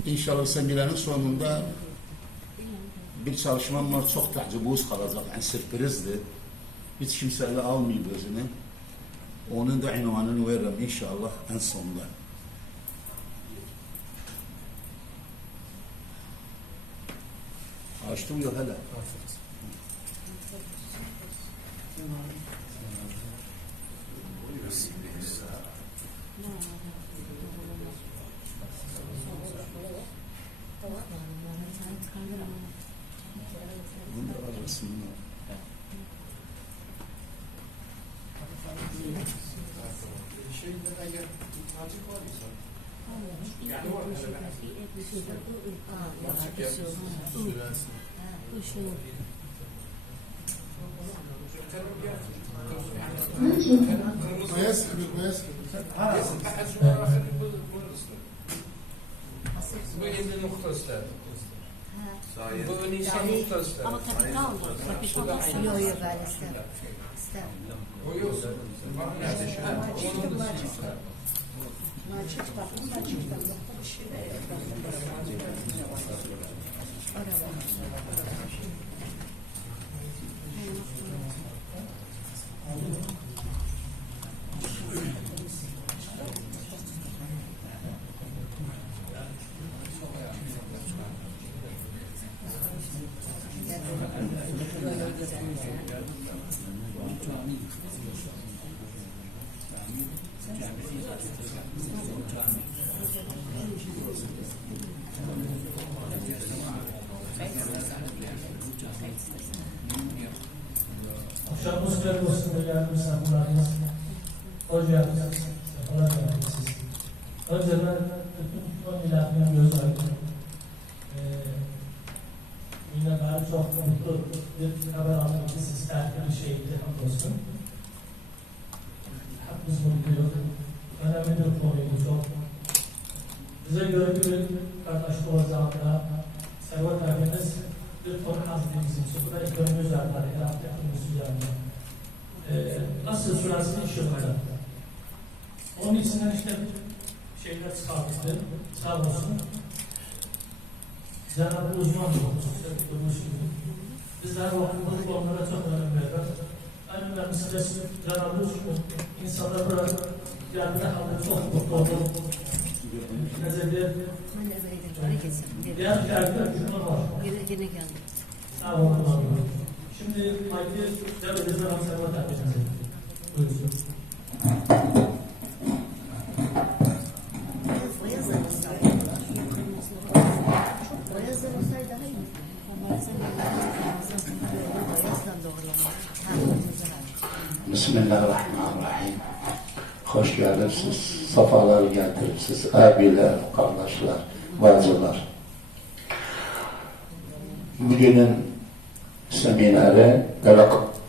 İnşallah seminerin sonunda bir çalışmam var, çok tecrübüz kalacak, yani sürprizdir. Hiç kimseyle almıyor gözünü. Onun da ünvanını veririm inşallah en sonunda. Açtım ya hele. Bunu arasında. Bu endi nokta ister. Bu önce nokta ister. Ama kapital mı? Kapital mı? Yok yok ben istemem. İstemem. O yok. Akşamımız güzel olsun da değerli misafirlerimiz. Hoş geldiniz. Sefalar geldiniz. Önce ben bütün ilahinin göz aydın. Yine ben çok mutlu bir haber almak için siz terkeli şeydi hamdolsun. Hakkımız mutlu yok. Önemli bir konuydu çok. Bize göre bir kardeş olacağında Servet abimiz bir konu hazırlığımızın sıfırda ekonomi üzerinde, hayatı yapımız üzerinde. Nasıl sürasını işlemeli? Onun içinden işte şeyler çıkarttı, sağ olsun. Cenab-ı uzman olmuş, bizler vakıflık onlara çok önem veriyoruz. En önemlisi de Cenab-ı insanlar bırakıp geldiğinde halde çok mutlu olur. Nezirde diğer yerler şunlar var. Yine geldi. Sağ olun. Şimdi Haydi devletizden Servet yapacağız. Buyursun. Boyazlar olsaydı. Çok boyazlar olsaydı daha iyi. Boyazdan doğrulamak. Bismillahirrahmanirrahim. Hoş geldiniz, safalar getiripsiz, abiler, kardeşler, bacılar. Bugünün semineri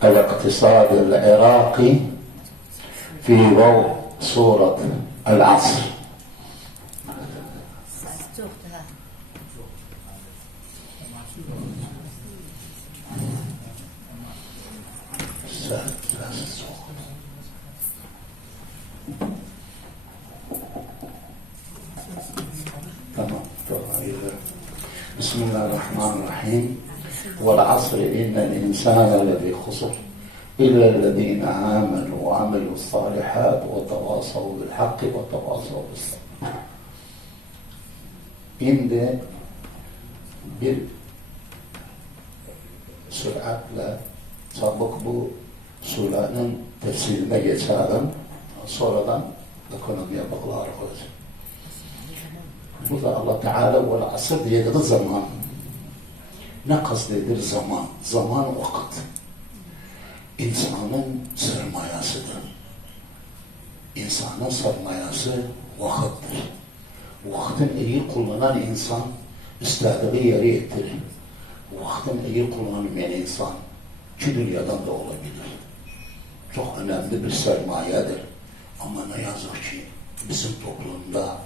El-İktisad el-Iraqi fi Vav Surat El-Asr. Çok daha. Tamam, Bismillahirrahmanirrahim. والعصر إن الإنسان لفي خسر إلا الذين آمنوا وعملوا الصالحات وتواصوا بالحق وتواصوا بالصبر. Şimdi bir süratle çabuk bu surenin tefsirine geçelim. Sonradan ekonomiye bağlar olacak. Burada Allah Teala ve asr dediği zaman ne kastedilir zaman? Zaman vakit. İnsanın sermayesidir. İnsanın sermayesi vakittir. Vaktin iyi kullanan insan istediği yere yetirir. Vaktin iyi kullanmayan insan iki dünyadan da olabilir. Çok önemli bir sermayedir. Ama ne yazık ki bizim toplumda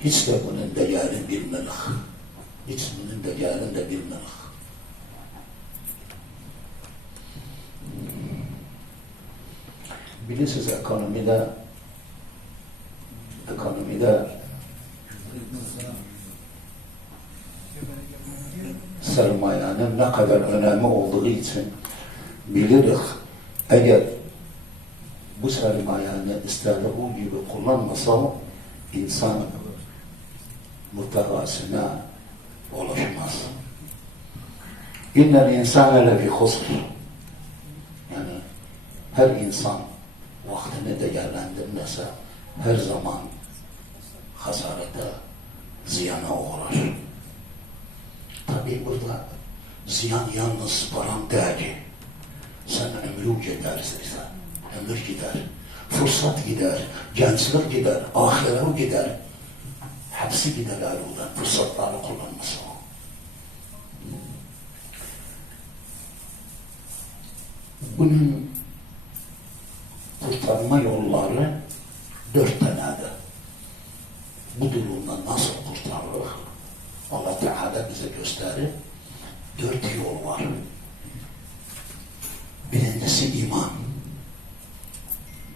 hiç de bunun değerini bilmedik. Hiç bunun değerini de bilmedik. Bilirsiniz ekonomide sermayenin ne kadar önemli olduğu için biliriz. Eğer bu sermayenin istediği gibi kullanmasa insan mutlakasına ulaşmaz. İnnel insane lefi husr. Yani her insan vaktini değerlendirmese her zaman hasarete, ziyana uğrar. Tabi burada ziyan yalnız paran değil. Sen ömrü gidersin, ömür gider, fırsat gider, gençlik gider, ahiret gider. Hepsi gider oradan, fırsatları kullanması o. Bunun kurtarma yolları 4 tanedir. Bu durumdan nasıl kurtarılır? Allah Teala bize gösterir. 4 yol var. Birincisi iman.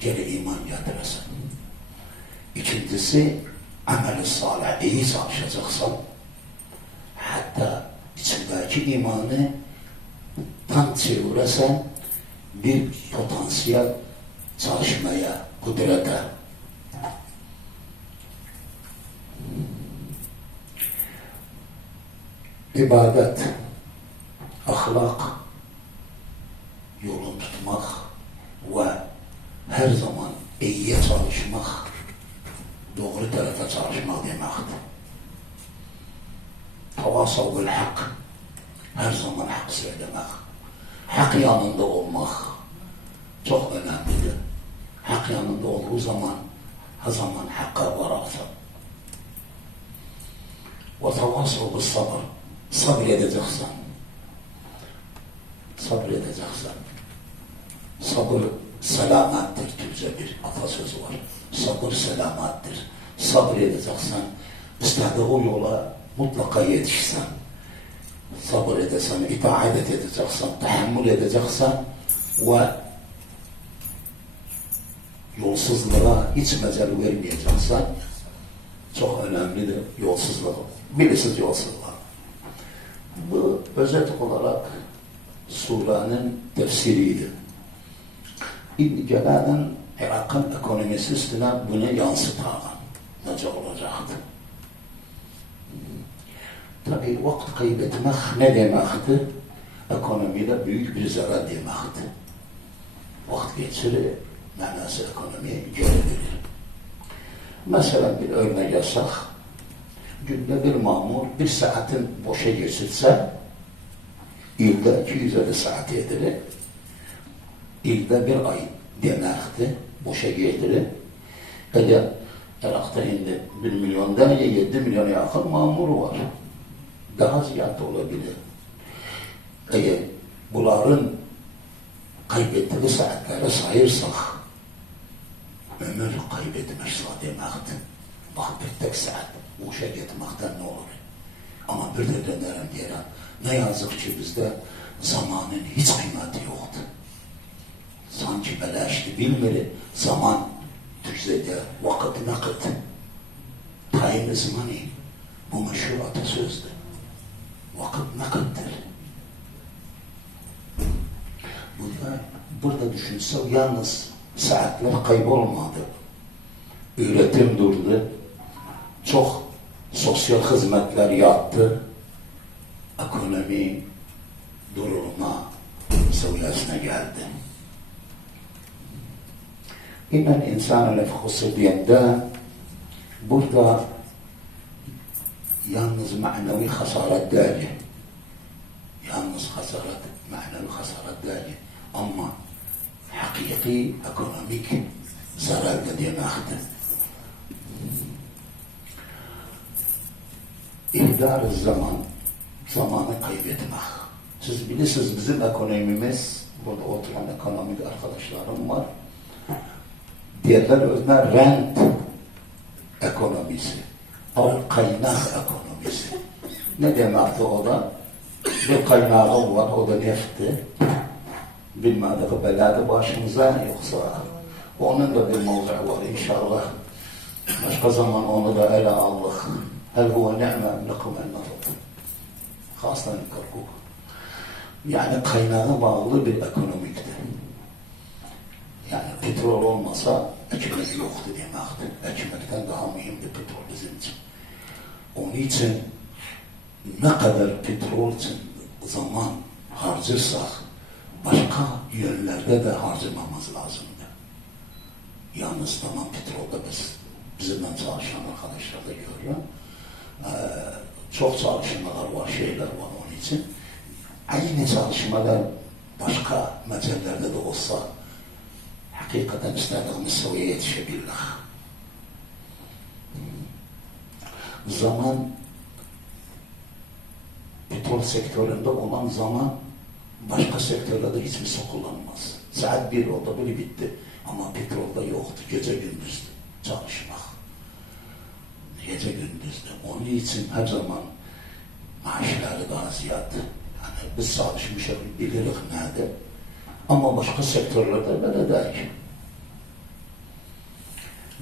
Geri iman getirirsin. İkincisi amel-i salih. İyi çalışacaksın. Hatta içindeki imanı tam çeviresen bir potansiyel çalışmaya, kudrete. İbadet, ahlak, yolun tutmak ve her zaman iyiye çalışmak, doğru tarafa çalışmak demektir. Tavasav bil hak, her zaman hak söylemek, hak yanında olmak çok önemlidir. Hak yanında olduğu zaman her zaman hakka vararsan. Ve tavasav bil sabır, sabredeceksin. Sabredeceksin. Sabır selamettir. Türkçe bir atasözü var. Sabır selamettir. Sabredeceksin. İstediği yola mutlaka yetişsen. Sabır edeceksin, itaat edeceksin, tahammül edeceksin ve yolsuzluğa hiç mecel vermeyeceksin. Çok önemlidir yolsuzluğa. Birisiz yolsuzluğa. Bu özet olarak surenin tefsiriydi. İbn Celal'in Irak'ın ekonomisi üstüne bunu yansıtan nece olacaktı. Tabi vakit kaybetmek ne demekti? Ekonomide büyük bir zarar demekti. Vakit geçirir, manası ekonomiye geri verir. Mesela bir örnek yazsak, günde bir mamur bir saatin boşa geçirse, yılda 250 saat edilir. Yılda bir ay demekti, boşa geçirir. Eğer Irak'ta şimdi 1 milyondan 7 milyona yakın mamur var. Daha ziyade olabilir. Eğer bunların kaybettiği saatleri sayırsak, ömür kaybetmiş demektir. Bak bir tek saat boşa gitmekten ne olur? Ama bir de dönerim diyelim. Ne yazık ki bizde zamanın hiç kıymeti yoktu. Sanki beleşti, bilmeli. Zaman, Türkçe'de vakit nakit. Time is money. Bu meşhur atasözdür. Vakit nakittir. Burada düşünsek yalnız saatler kaybolmadı. Üretim durdu. Çok sosyal hizmetler yattı. Ekonomi durulma seviyesine geldi. İnnel insane lefi husr diyende burada yalnız manevi hasaret değil. Yalnız hasaret, manevi hasaret değil. Ama hakiki ekonomik zarar da demektir. İhdar-ı zaman, zamanı kaybetmek. Siz bilirsiniz bizim ekonomimiz, burada oturan ekonomik arkadaşlarım var. Diğerler özüne rent ekonomisi, kaynak ekonomisi. Ne demekti o da? Bir kaynağı var, o da nefti. Bilmedik beladı başımıza yoksa onun da bir mevzu var inşallah. Başka zaman onu da ele aldık. Hel huve ni'me emlikum en nafat. Xaçdan Kirkuk. Yani kaynağı bağlı bir ekonomiktir. Yani petrol olmasa ekmek yoktu demektir. Ekmekten daha mühimdir petrol bizim için. Onun için ne kadar petrol için zaman harcarsak başka yönlerde de harcamamız lazımdı. Yalnız tamam petrolda bizimle çalışan arkadaşlar da görüyor. Çok çalışmalar var, şeyler var onun için. Aynı çalışmalar başka mecellerde de olsa hakikaten istediğimiz seviyeye yetişebilirler. Zaman petrol sektöründe olan zaman başka sektörlerde hiçbirisi kullanılmaz. Saat 1 oldu, böyle bitti. Ama petrolda yoktu. Gece gündüzdü çalışmak. Gece gündüzdü. Onun için her zaman maaşları daha ziyade. Yani biz çalışmışız, biliriz nerede. Ama başka sektörlerde böyle değil.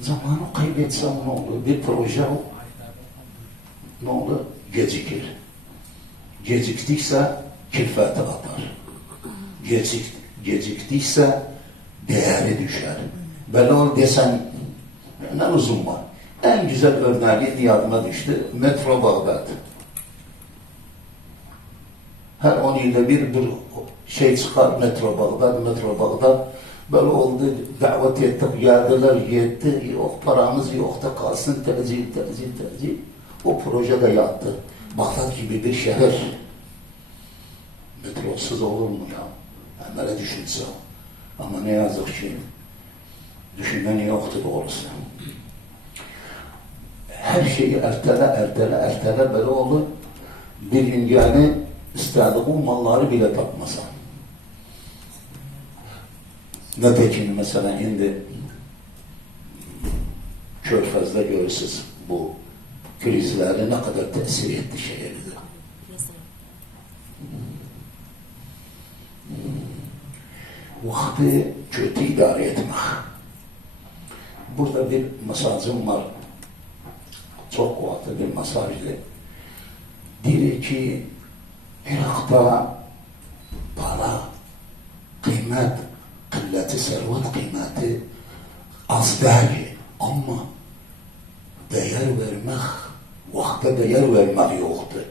Zamanı kaybetsem ne olur? Bir proje ne olur? Gecikir. Geciktikse külfeti atar. Geciktiyse değeri düşer. Böyle ol desen ne uzun var. En güzel örneği yadıma düştü. Metro Bağdat. Her 10 yılda bir şey çıkar Metro Bağdat. Böyle oldu, davet ettik, geldiler, yetti. Yok paramız yok da kalsın, tercih. O proje de yattı. Bağdat gibi bir şehir. Metrosuz olur mu ya? Ben böyle düşünsem. Ama ne yazık ki düşünen yoktu doğrusu. Her şeyi ertele böyle oldu. Bir gün yani istediğim malları bile tapmasam. Nitekim mesela şimdi Körfez'de görürsünüz bu krizlere ne kadar tesir etti şehirde. Vakti kötü idare etmek. Burada bir mesajım var. Çok kuvvetli bir mesajdı. Diyor ki Irak'ta para, kıymet, kılleti, servet kıymeti az değil. Ama değer vermek, vakte değer vermek yoktu.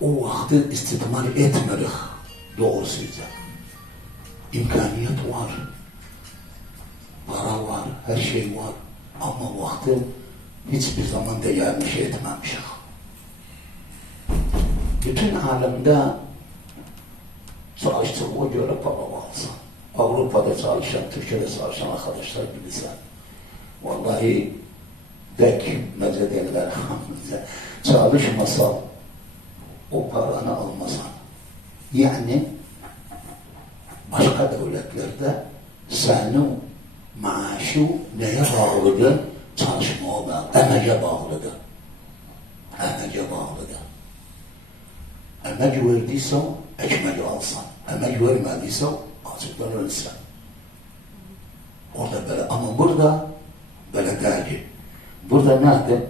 O vakti istikmal etmedik doğrusuyla. İmkaniyet var, para var, her şey var. Ama vakti hiçbir zaman değerini şey etmemişik. Bütün alemde çalıştığına göre para varsa, Avrupa'da çalışan, Türkiye'de çalışan arkadaşlar bilirsen, vallahi meceliyeler çalışmasa o paranı almasan. Yani başka devletlerde senin maaşı neye bağlıdır? Çalışmaya bağlı, emeğe bağlıdır. Emek verdiyse ekmeği alsan, emek vermediyse açıktan ölsen. Orada böyle, ama burada böyle değil. Burada nerede?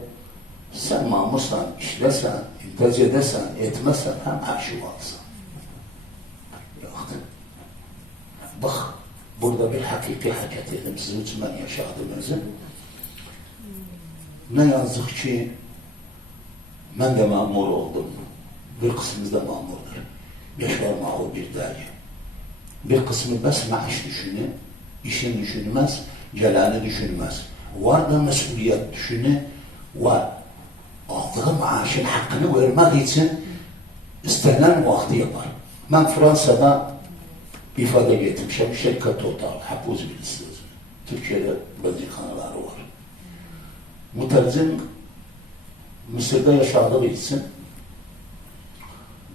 Sen mamursan, işlesen, intaj edesen, etmesen hem maaşı alsan. Yoktu. Bak, burada bir hakiki hareket edelim. Sizin için ben yaşadığımızı. Ne yazık ki ben de mamur oldum. Bir kısmımız da mamurdur. Beşler mamur bir değil. Bir kısmı bes maaş düşünür, işini düşünmez, celalini düşünmez. Var da mesuliyet düşünür ve aldığı maaşın hakkını vermek için istenen vakti yapar. Ben Fransa'da ifade getirmişim. Şirket Total, hapuz bilirsiniz. Türkiye'de benzikanaları var. Mütercim Mısır'da yaşadığı için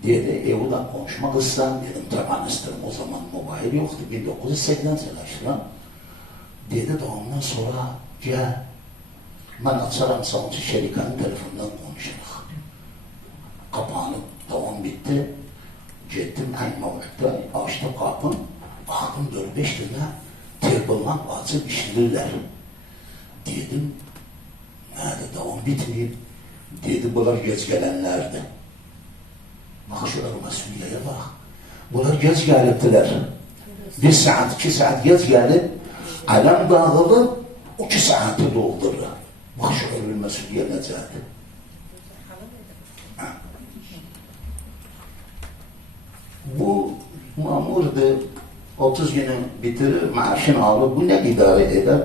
dedi, evden konuşmak istem, dedim tamam isterim. O zaman mobil yoktu, 1980 seneşler. Dedi de ondan sonra gel, ben açarım sana şerikanın telefonundan konuşarak. Kapağını tamam bitti. Gittim aynı mavlukta, açtım kapım, baktım 4-5 tane table'dan açıp işliler. Dedim, nerede devam bitmeyip, dedi bunlar geç gelenlerdi. Bak şu mesuliyeye bak. Bunlar geç geliptiler. 1 saat, 2 saat geç gelip alem dağılır, o 2 saati doldurur. Bak şu mesuliye ne zaten. Bu mamurdu, 30 günü bitirir, maaşını alır, bu ne idare eder?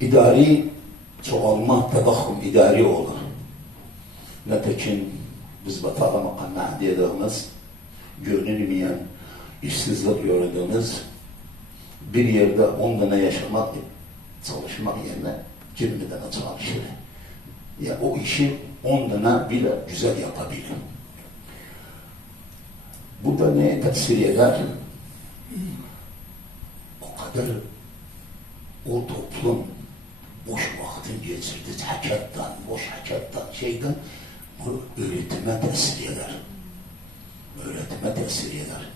İdari çoğalma, tedahüm idari olur. Nitekim biz batalım kanna dediğimiz, görünmeyen işsizlik gördüğümüz bir yerde 10 tane yaşamak, çalışmak yerine 20 tane çalışır. Ya o işi 10 tane bile güzel yapabilir. Bu da neye tesir eder? O kadar o toplum boş vaktin geçirdi, hakattan, boş hakattan, şeyden bu öğretime tesir eder. Öğretime tesir eder.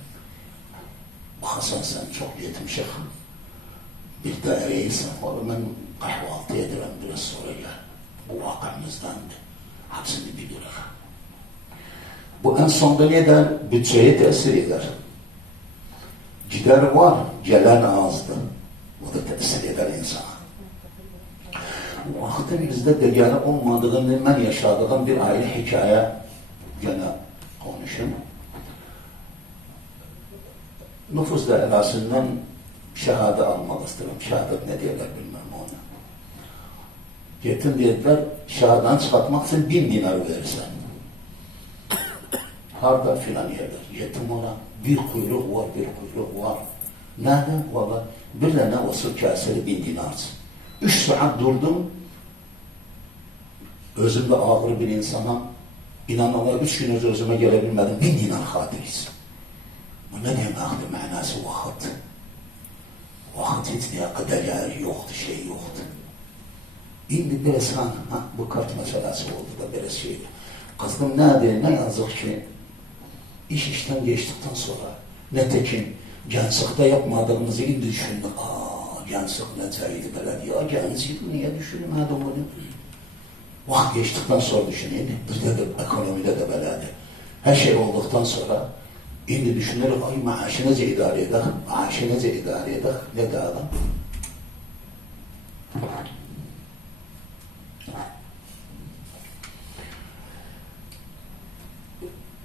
Hasan sen çok yetmişik. Bir daireysen var, ben kahvaltı ederim biraz sonra gel. Bu vakamızdan hepsini bilirim. Bu en sonunda neden? Bütçeye tesir eder. Gider var, gelen azdır. O da tesir eder insana. Vaktimizde deryanı olmadığını ben yaşadığım bir aile hikaye gene konuşayım. Nüfus dairesinden şehadet almak istedim. Şehadet ne diyorlar bilmem onu. Gittim dediler, şehaden çıkartmak için 1000 dinar verirsen. Harda filan yerler. Gittim ona, bir kuyruk var, bir kuyruk var. Nerede? Valla bir tane usul kaseri 1000 dinar. 3 saat durdum. Özümde ağır bir insana, inananlar 3 gün özüme gelebilmedim. 1000 dinar hatiriz. Bu ne demekti manası vakit? Vakit hiç diye kadar yer yoktu, şey yoktu. Şimdi biraz bu kart meselesi oldu da biraz şeydi. Kızdım ne yazık ki iş işten geçtikten sonra netekim gençlikte yapmadığımızı indi düşündük. Gençlik necaydı belediye. Ya gençlik niye düşünmedim bunu? Vakit geçtikten sonra düşüneyim. Bizde de ekonomide de belediye. Her şey olduktan sonra şimdi düşünürük, ay maaşınızı idare eder, maaşınızı idare eder. Ne de adam?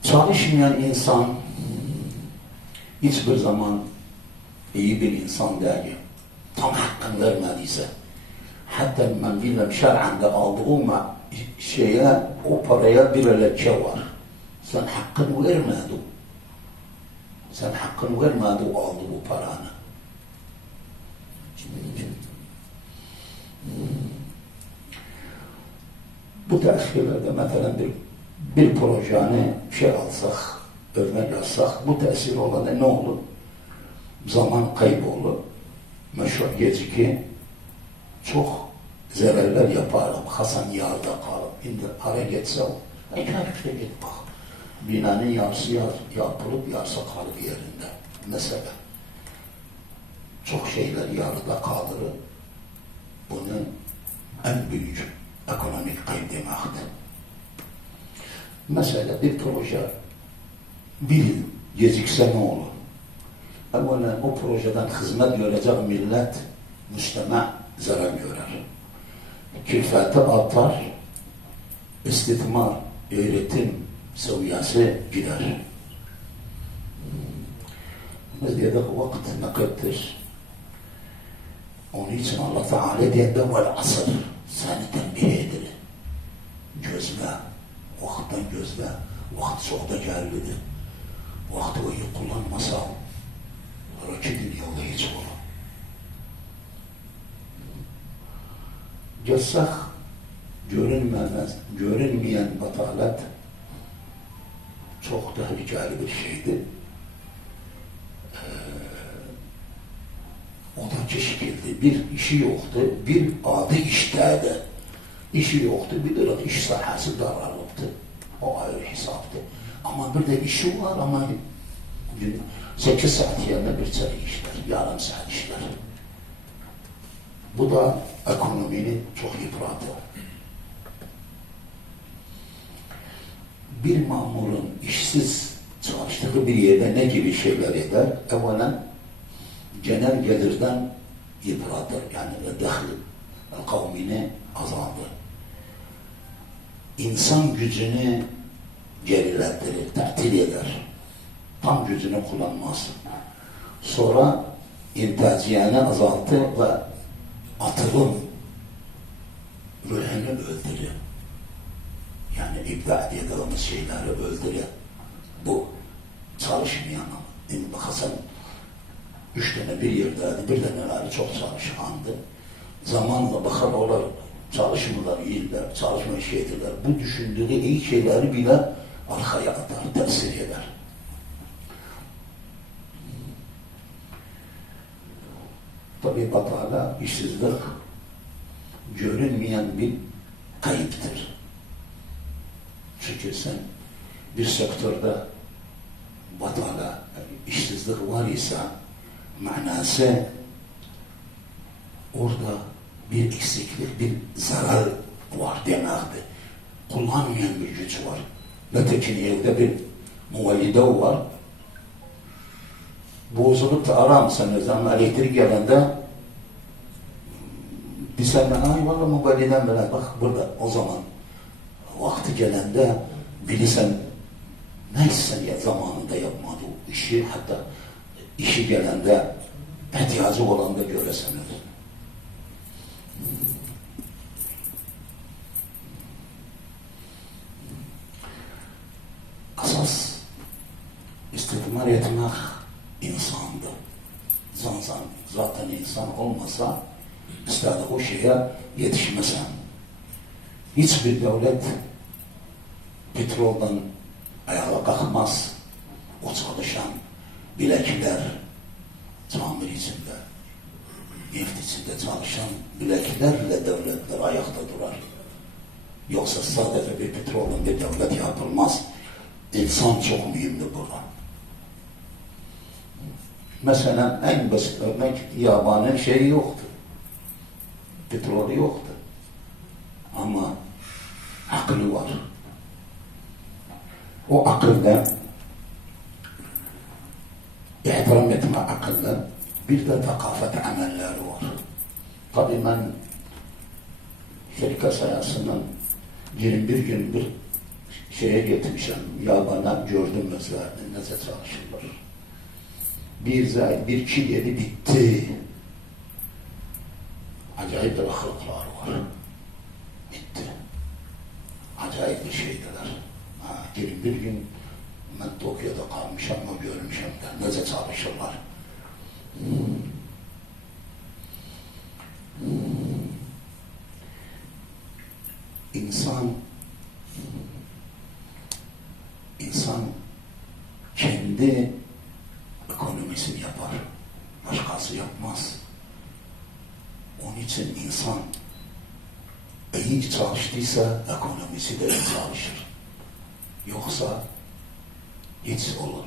Çalışmayan insan hiçbir zaman iyi bir insan değil. Tam hakkını vermediyse, hatta ben bilmem şer'an da aldığı şeye, o paraya bir leke var. Sen hakkını vermedin. Sen hakkını vermedin, o aldı bu paranı. Bu teşkillerde mesela bir projeni şey alsak, örnek alsak, bu tesir olan ne olur? Zaman kaybı olur. Meşhur geciki çok zararlar yaparım. Hasan yağda kalır. Şimdi ara geçse o. Karışta git bak. Binanın yarısı yapılıp yarısı kalır yerinde. Mesela çok şeyler yarıda kalır. Bunun en büyük ekonomik kayıp demektir. Mesela bir proje bir yıl gecikse ne olur? Evvela o projeden hizmet görecek millet, müstema zarar görer. Külfeti artar, istismar, öğretim seviyesi gider. Biz dedik vakit nakittir. Onun için Allah Teala deyinde vel asır. Seni tembih edir. Gözle, vakitten gözle. Vakit çok da gelmedi. Vakti o iyi kullanmasa rakı dünyada hiç olur. Geçsek görünmeyen batalet çok tehlikeli bir şeydi. O da çeşitli bir işi yoktu, bir adı işteydi. İşi yoktu, bir de iş sahası dararlıktı. O ayrı hesaptı. Ama bir de işi var ama 8 saat yerine bir saat işler, yarım saat işler. Bu da ekonominin çok yıpratı. Bir mamurun işsiz çalıştığı bir yerde ne gibi şeyler eder? Evvelen genel gelirden yıpratır. Yani dahil kavmini azaldır. İnsan gücünü gerilettirir, ta'til eder. Tam gücünü kullanmaz. Sonra intaciyanı azaltır ve atılım ruhunu öldürür. Yani ibda dediğimiz şeyleri öldürür. Bu çalışmayan. Hasan 3 tane bir yerdeydi, bir taneleri çok çalışkandı. Zamanla bakar onlar çalışmalar iyiler, çalışma şeydirler. Bu düşündüğü iyi şeyleri bile arkaya atar, tesir eder. Tabi batala, işsizlik görünmeyen bir kayıptır. Çünkü sen bir sektörde batala, işsizlik var ise manası orada bir eksiklik, bir zarar var demektir. Kullanmayan bir güç var. Ötekin evde bir muvalide var. Bozulup da aramsanız ama elektrik gelende bir senden ay valla muvaliden böyle bak burada o zaman vakti gelende bilirsen neyse ya zamanında yapmadı o işi, hatta işi gelende ihtiyacı olan da göresiniz. Asas istikmar etmek insandır. Zaten insan olmasa istedik o şeye yetişmesen. Hiçbir devlet petroldan ayağa kalkmaz. O çalışan bilekler tamir içinde, neft içinde çalışan bileklerle devletler ayakta durar. Yoksa sadece bir petrolün bir devlet yapılmaz. İnsan çok mühimdir burada. Mesela en basit örnek yabanın şeyi yoktu. Petrolü yoktu. Ama aklı var. O akılda ihtiram etme akılda bir de takafet amelleri var. Tabii ben şirket sayısından 21 gün bir şeye gitmişim. Yabana gördüm özlerini. Nece çalışırlar. Bir kişi yedi bitti. Acayip de bakılıklar var. Bitti. Acayip bir şeydiler. 21 gün ben Tokyo'da kalmışım ama görmüşüm de nece çalışırlar. İnsan kendi ekonomisini yapar. Başkası yapmaz. Onun için insan iyi çalıştıysa ekonomisi de iyi çalışır. Yoksa hiç olur.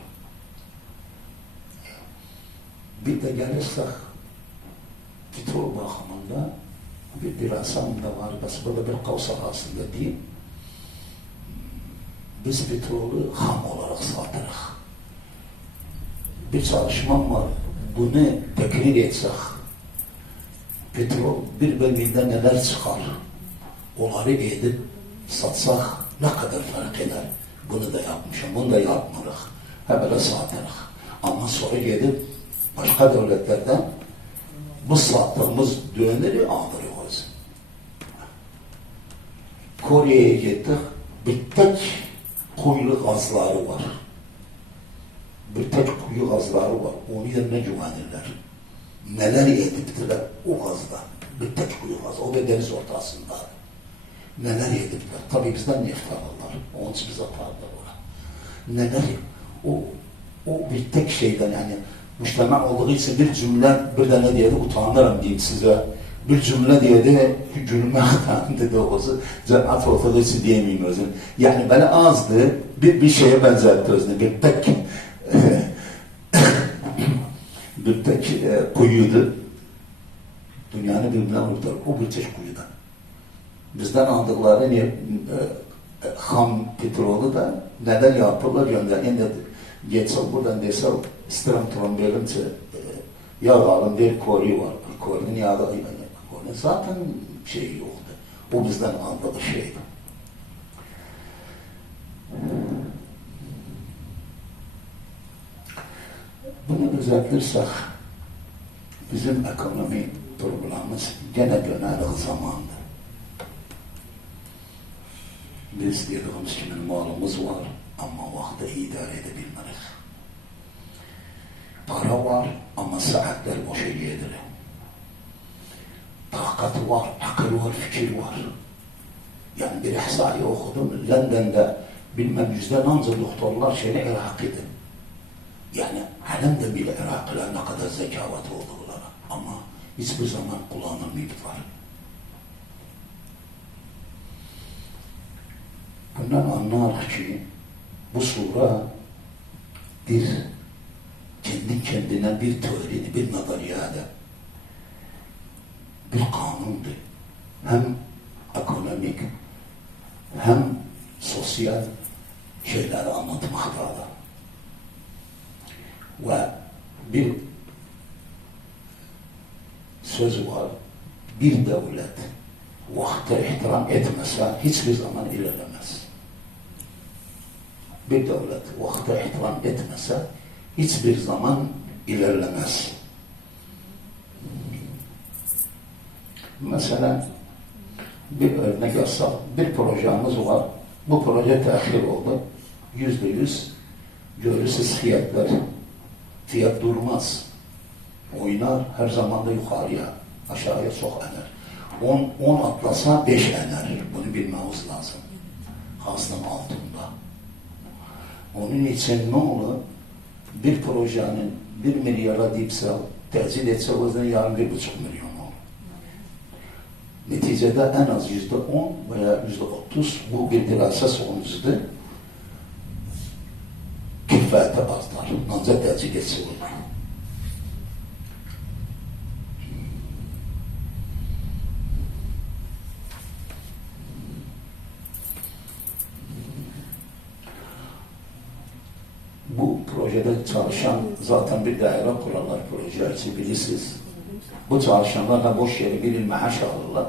Bir de gelirsek petrol bakımında bir rasam da var. Bas burada bir kavsa aslında diyeyim. Biz petrolü ham olarak satırız. Bir çalışmam var. Bunu tekrar etsek petrol bir bölgede neler çıkar? Onları edip satsak ne kadar fark eder? Bunu da yapmışım, bunu da yapmadık. Böyle satırız. Ama sonra gidip başka devletlerden bu sattığımız döneri alıyoruz. Kore'ye gittik. Bir tek kuyu gazları var. Bir tek kuyu gazları var. Onun yerine güvenirler. Neler ediptiler o gazda. Bir tek kuyu gaz. O da deniz ortasında. Neler ediptiler. Tabii bizden neft alırlar. Onun için bize parlar orada. Neler o bir tek şeyden yani müştema olduğu için bir cümle bir de ne diye de utanırım diyeyim size. Bir cümle diye de gülmekten de doğrusu cemaat ortalığı için diyemeyim özüm. Yani böyle azdı bir şeye benzetti özüm. Bir tek kuyuydu. Dünyanın birbirine vurdular. O bir tek kuyudan. Bizden aldıkları ham petrolü da neden yapırlar gönder. Yani Geçsel buradan desel isterim trombelin yağ alın der kori var. Korinin yağı kori zaten şey yoktu. O bizden aldığı şeydi. Bunu özetlersek bizim ekonomi problemimiz gene dönerik zamandı. Biz dediğimiz gibi malımız var ama vakti idare edebilmedik. Para var ama saatler boşa gidiyor. Takat var, akıl var, fikir var. Yani bir ihsayı okudum. London'da bilmem %10 doktorlar şeyini Iraki'di. Yani halemde bile Irakiler ne kadar zekavat oldular ama hiçbir zaman kullanılmıyorlar. Bundan anlar ki bu sura bir kendi kendine bir teoriydi, bir nazariyade, bir kanundu. Hem ekonomik hem sosyal şeyleri anlatmaktadır. Ve bir söz var, bir devlet vakte ihtiram etmese hiçbir zaman ilerlemez. Bir devlet vakte ihtiram etmese hiçbir zaman ilerlemez. Mesela bir örnek yazsak, bir projemiz var, bu proje tehir oldu, %100 görürsüz fiyatlar. Fiyat durmaz. Oynar her zaman da yukarıya, aşağıya çok ener. 10 atlasa 5 ener. Bunu bilmemiz lazım. Hastın altında. Onun için ne olur? Bir projenin 1 milyara deyipse, tercih etse o zaman yarın 1,5 milyon olur. Neticede en az %10 veya %30 bu bir dirasa sonucudur. Kifayeti azlar. Ancak tercih etse olur. Bu projede çalışan zaten bir daire kurarlar projesi bilirsiniz. Bu çalışanlarla boş yere bir maaş alırlar.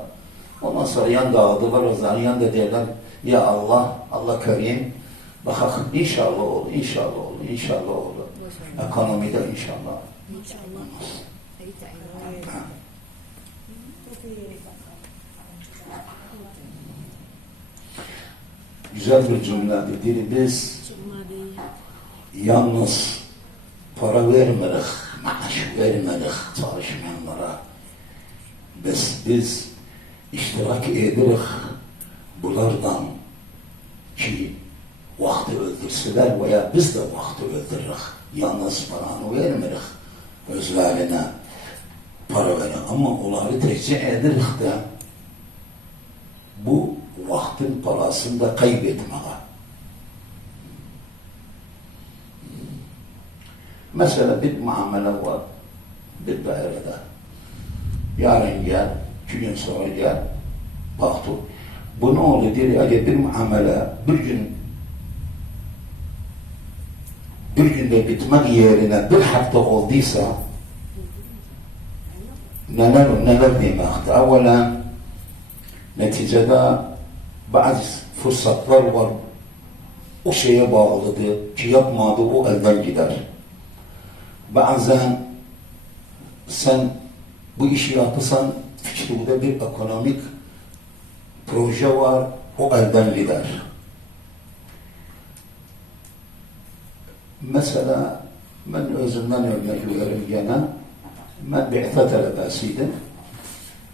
Ondan sonra yan dağıdırlar o zaman yan da derler ya Allah, Allah Kerim bak inşallah olur, inşallah olur, inşallah olur. Ekonomide inşallah. İnşallah. Güzel bir cümledir. Dili biz yalnız para vermedik, maaş vermedik çalışmayanlara. Biz iştirak edirik bunlardan ki vakti öldürseler veya biz de vakti öldürürük. Yalnız paranı vermedik özlerine para verin ama onları tercih edirik de bu vaktin parasını da kaybetmeye. Mesela bir muamele var bir dairede. Yarın gel, 2 gün sonra gel, baktı. Bu ne oldu diye eğer bir muamele bir günde bitmek yerine bir hafta olduysa neler demektir? Evvela neticede bazı fırsatlar var o şeye bağlıdır ki yapmadı o elden gider. Bazen sen bu işi yapırsan fikrinde bir ekonomik proje var o elden gider. Mesela ben özümden örnek veririm gene. Ben bi'te talebesiydim.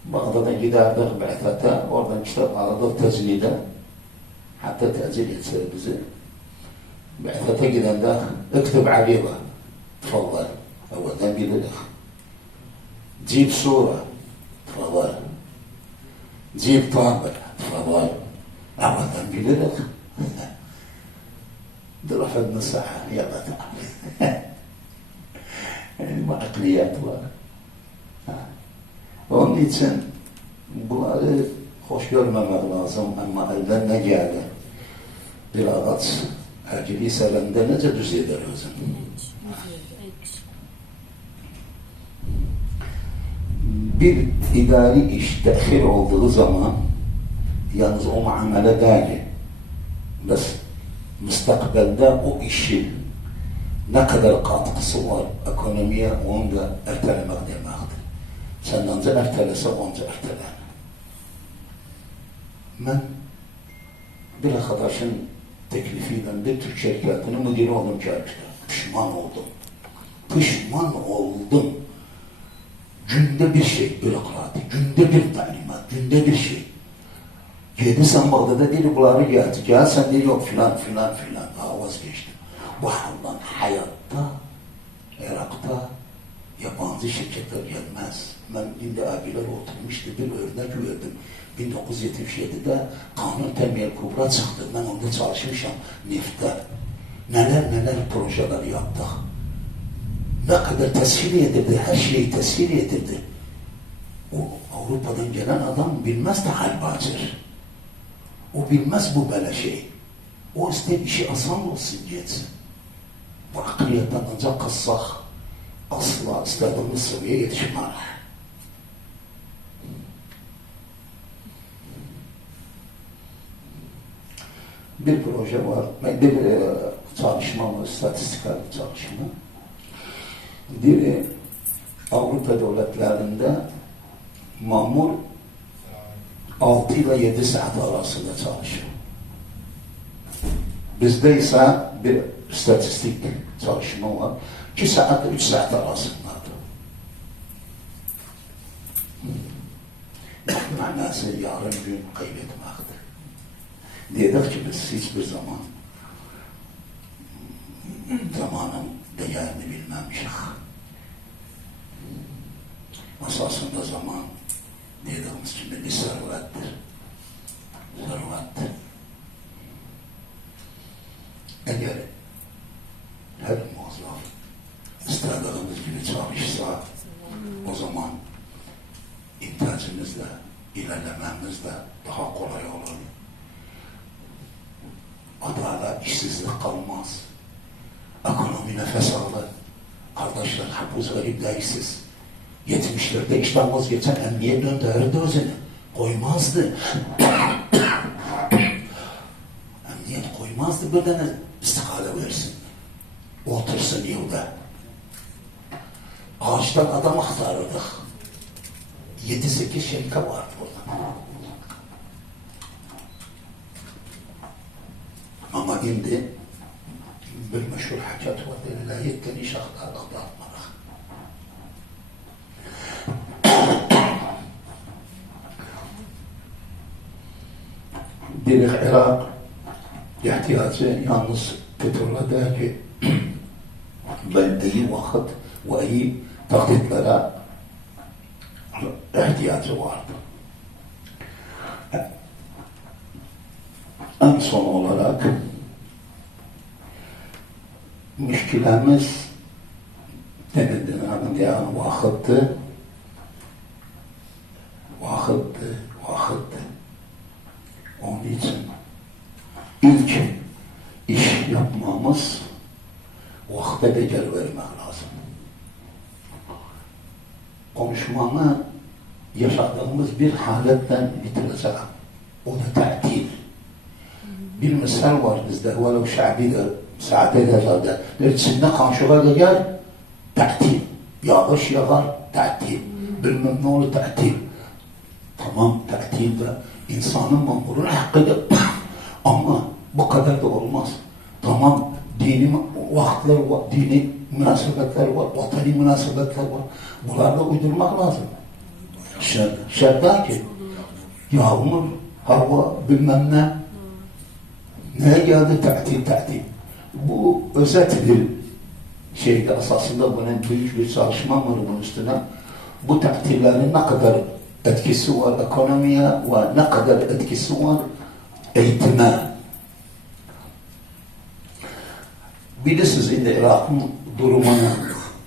Bağdat'a giderdik bi'tete, oradan kitap alırdık tecnide. Hatta tecil etse bizi. Bi'tete gidende اكتب عريضة تفضل أولا بذلك جيب صورة تفضل جيب طابع تفضل أولا بذلك درفت ساعة يلا تعال yani makliyat var. Onun için bunları hoş görmemek lazım ama elden ne geldi? Bir ağaç Hacili serende nece düz eder özüm. Bir idari iş tehir olduğu zaman yalnız o muamele değil. Bes müstakbelde o işin ne kadar katkısı var ekonomiye onu da ertelemek demektir. Sen önce ertelese onca erteler. Ben bir arkadaşın teklifiyle bir Türk şirketinin müdürü oldum gelmişti. Pişman oldum. Pişman oldum. Günde bir şey bürokrati, günde bir talimat, günde bir şey. Gelirsen Bağdat'a dedi bunları geldi. Gel sen dedi yok filan filan filan. Ha vazgeçtim. Vallahi hayatta, Irak'ta yabancı şirketler gelmez. Ben şimdi abiler oturmuştu bir örnek verdim. 1977'de Kanun Temel Kubra çıktı. Ben orada çalışmışım Neft'te. Neler projeler yaptık. Ne kadar tesir edildi, her şeyi tesir edildi. O Avrupa'dan gelen adam bilmez de halbacır. O bilmez bu böyle şey. O ister işi asan olsun geçsin. Bu akliyetten ancak kıssak asla istediğimiz seviyeye yetişmez. Bir proje var, bir çalışma var, istatistikal çalışma. Bir Avrupa devletlerinde mamur 6 ile 7 saat arasında çalışıyor. Bizde ise bir istatistik çalışma var. 2 saat ile 3 saat arasındadır. Manası yarın gün kaybetmektir. Dedik ki biz hiçbir zaman zamanın değerini bilmemişik. Esasında zaman dediğimiz gibi bir servettir. Servettir. Eğer her muazzaf istediğimiz gibi çalışsa o zaman intacımızla, ilerlememiz de daha kolay olur. Adalet, işsizlik kalmaz. Ekonomi nefes alır. Kardeşler, hapuz garip değilsiz. 70'lerde işten vazgeçen emniyet döndürürdü özünü. Koymazdı. Emniyet koymazdı, bir tane istikale versin. Otursun yılda. Ağaçtan adam aktarırdık. 7-8 şirket var burada. Ama şimdi bir meşhur hacat var. Dediler, yetten iş aktarmak. Bir Irak ihtiyacı yalnız petrole değil ki ben iyi vakit ve iyi takditlere ihtiyacı vardı. En son olarak müşkilemiz denildiğinden yani vakitti. Onun için ilk iş yapmamız vakte değer vermek lazım. Konuşmamı yaşadığımız bir haletten bitireceğim. O da ta'til. Bir misal var bizde. Velev şa'bidir, sa'adedir zaten. İçinde kanşığa gelir, ta'til. Yağış yağar, ta'til. Bilmem ne olur, ta'til. Tamam, ta'til de insanın mamurun hakkıdır. Ama bu kadar da olmaz. Tamam, dini vaktler var, dini münasebetler var, vatani münasebetler var. Bunlarla uydurmak lazım. Şerda ki, yağmur, hava, bilmem ne. Neye geldi? Ta'til. Bu özettir şeyde esasında bunun büyük bir çalışma var bunun üstüne. Bu ta'tillerin ne kadar etkisi var ekonomiye ve ne kadar etkisi var eğitime. Bilirsiniz şimdi Irak'ın durumunu,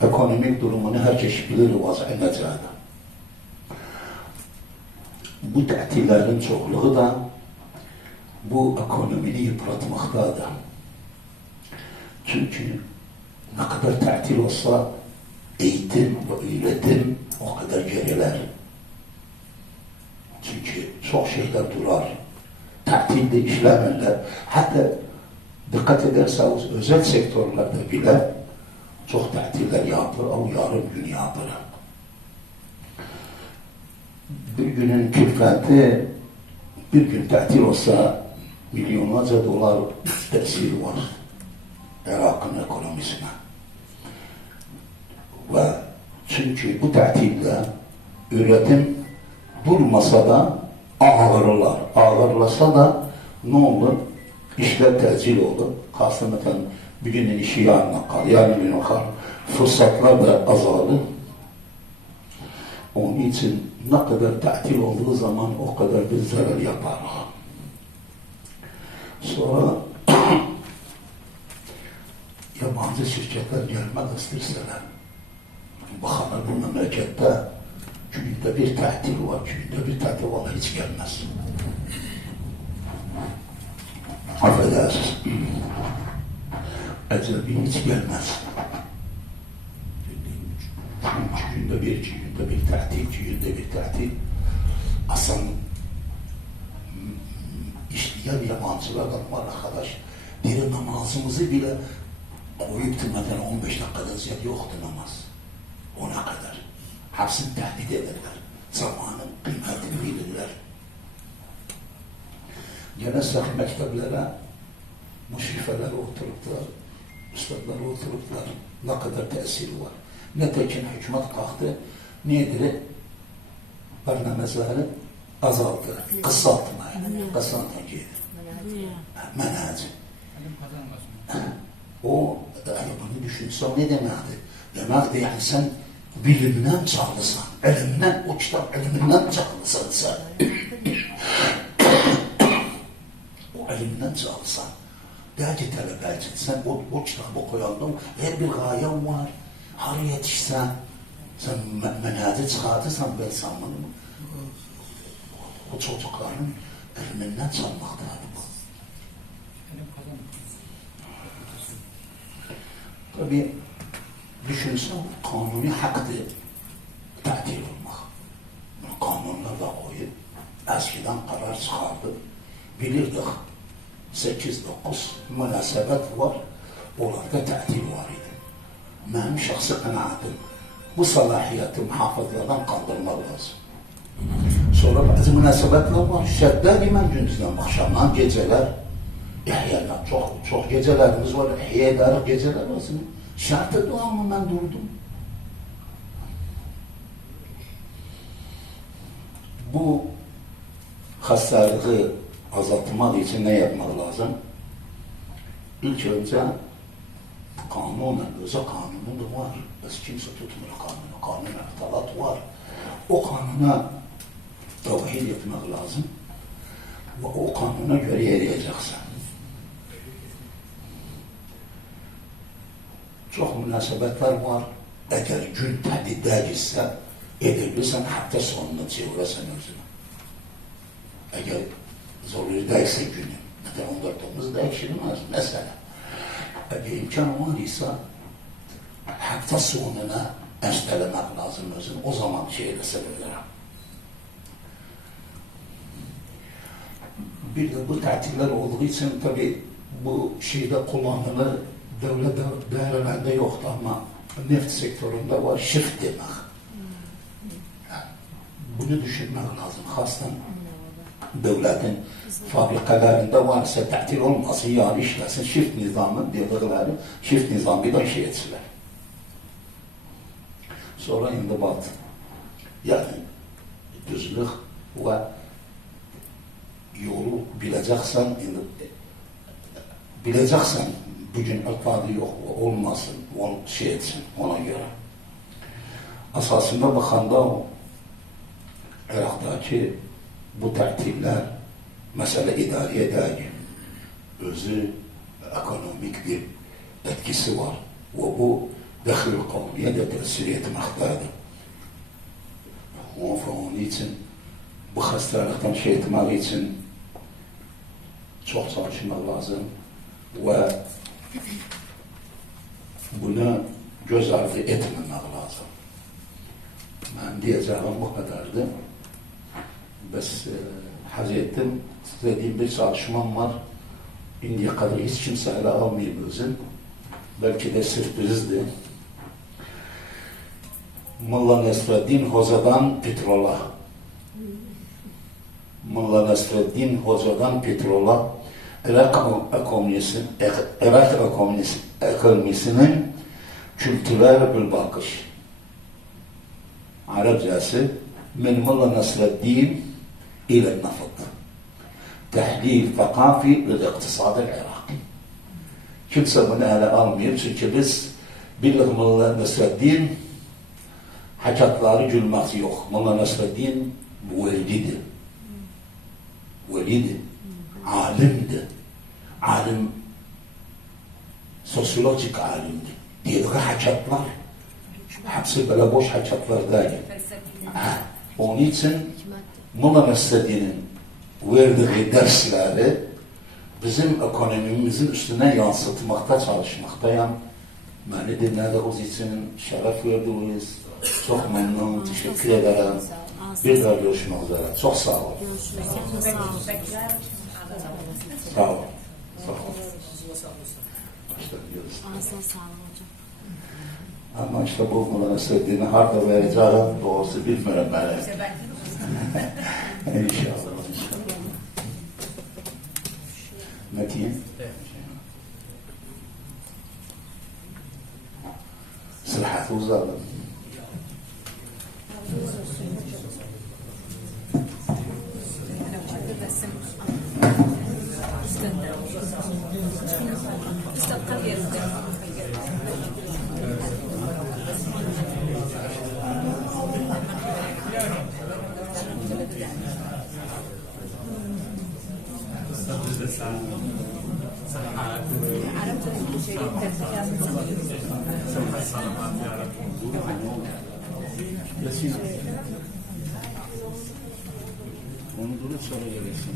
ekonomik durumunu herkes bilir vaziyette. Bu ta'tillerin çokluğu da bu ekonomini yıpratmaktadır. Çünkü ne kadar tatil olsa eğitim ve öğretim o kadar geriler. Çünkü çok şeyler durar. Tatilde işlemirler. Hatta dikkat ederseniz özel sektörlerde bile çok tatiller yapılır ama yarım gün yapılır. Bir günün külfeti, bir gün tatil olsa milyonlarca dolar tesiri var Irak'ın ekonomisine. Ve çünkü bu tatilde üretim durmasa da ağırlar. Ağırlasa da ne olur? İşler tecil olur. Hasreten bir günün işi yarına kalır. Yarın gün kalır. Fırsatlar da azalır. Onun için ne kadar tatil olduğu zaman o kadar bir zarar yapar. Sonra yabancı şirketler gelmek isterseler bakanlar bu memlekette günde bir tatil var, günde bir tatil var, hiç gelmez. Affedersiniz. Ecnebi hiç gelmez. Günde bir tatil. Aslında işleyen yabancılardan var arkadaş. Bir namazımızı bile koyup tırmadan 15 dakikadan ziyade yoktu namaz. Ona kadar. Hepsini tehdit ederler. Zamanın kıymetini bilirler. Gelirsek mekteplere müşrifeler oturuplar, üstadlar oturuplar. Ne kadar tesiri var. Netekin hükümet kalktı. Nedir? Barnamazları azaldı. Kısaltmaya. Kısaltmaya. Menacı. O bunu düşünse ne demekti? Demekti yani sen bilimden çağlısan, elimden, o kitap elimden çağlısan sen. O elimden çağlısan. Der ki talebelci, sen o kitabı koyalım, her bir gayen var. Har yetişsen, sen menacı çıkartırsan ben sanmadım. O çocukların elinden çalmaktadır bu. Tabii düşünsen kanuni haktır tatil olmak. Kanunlarda koyup eskiden karar çıkardık. Bilirdik 8-9 münasebet var. Orada tatil var idi. Benim şahsi kanaatim bu salahiyeti muhafızlardan kaldırmak lazım. Sonra bazı münasebetler var. Şedder hemen gündüzden akşamdan geceler ihyalar. Çok gecelerimiz var. İhya ederek geceler olsun. Şartı duamı ben durdum. Bu hastalığı azaltmak için ne yapmak lazım? İlk önce kanunen, özel kanunu da var. Biz kimse tutmuyor kanunu. Kanun ihtilat var. O kanuna tevhid etmek lazım. Ve o kanuna göre yarayacaksan. Çok münasebetler var. Eğer gün tehdide gitse, edilirsen hatta sonuna çeviresen özünü. Eğer zorluydaysa günü, neden 14'ümüz değişilmez mesela. Eğer imkan var ise, hafta sonuna ertelemek lazım özünü. O zaman şeyle sebebilir. Bir de bu tatiller olduğu için tabii bu şeyde kullanılır. Devlet değerlerinde yoktu ama neft sektöründe var, shift demek. Yani bunu düşünmek lazım. Hastan devletin fabrikalarında varsa tatil olmasın, yani işlesin, shift nizamı dedikleri, shift nizamıyla işe etsinler. Sonra indibat, yani düzlük ve yolu bileceksen, bugün irtibatı yok, olmasın, onu şey etsin, ona göre. Asasında bakanda o, Irak'taki bu tatiller, mesela idariye dair, özü ekonomik bir etkisi var. Ve bu dahil kavmiye de tesir etmektedir. Onun için, bu hastalıktan şey etmek için çok çalışmak lazım. Ve istifadə etməmək lazım. Mən diyeceğim bu kadardı. Bəs haz ettim. Size diyeyim bir çalışmam var. İndiye kadar hiç kimse ele almayıp özün. Belki de sürprizdi. Molla Nesreddin Hoca'dan petrola. Molla Nesreddin Hoca'dan petrola Irak ekonomisinin kültürel bir bakış. Arapçası min Molla Nesreddin ile nafıt. Tehlil thakafi ile iktisadı Irak. Kimse bunu ele almıyor çünkü biz billah Molla Nesreddin hakatları gülmek yok. Molla Nesreddin velidir. Velidir. Alimdi. Alim sosyolojik alimdi. Dediği hakatlar hepsi böyle boş hakatlar değil. Onun için Molla Nesreddin'in verdiği dersleri bizim ekonomimizin üstüne yansıtmakta çalışmaktayım. Beni dinlediğiniz için şeref verdiniz. Çok memnun, teşekkür ederim. Bir daha görüşmek üzere. Çok sağ olun. Sağ olun. Sağ olun. Ağzına sağlık hocam. Ama işte bu Molla Nesreddin'i harda vereceğim, doğrusu bilmiyorum ben. İnşallah. Metin. Sıhhat uzadı. Yasin. Onu durup sonra gelirsin.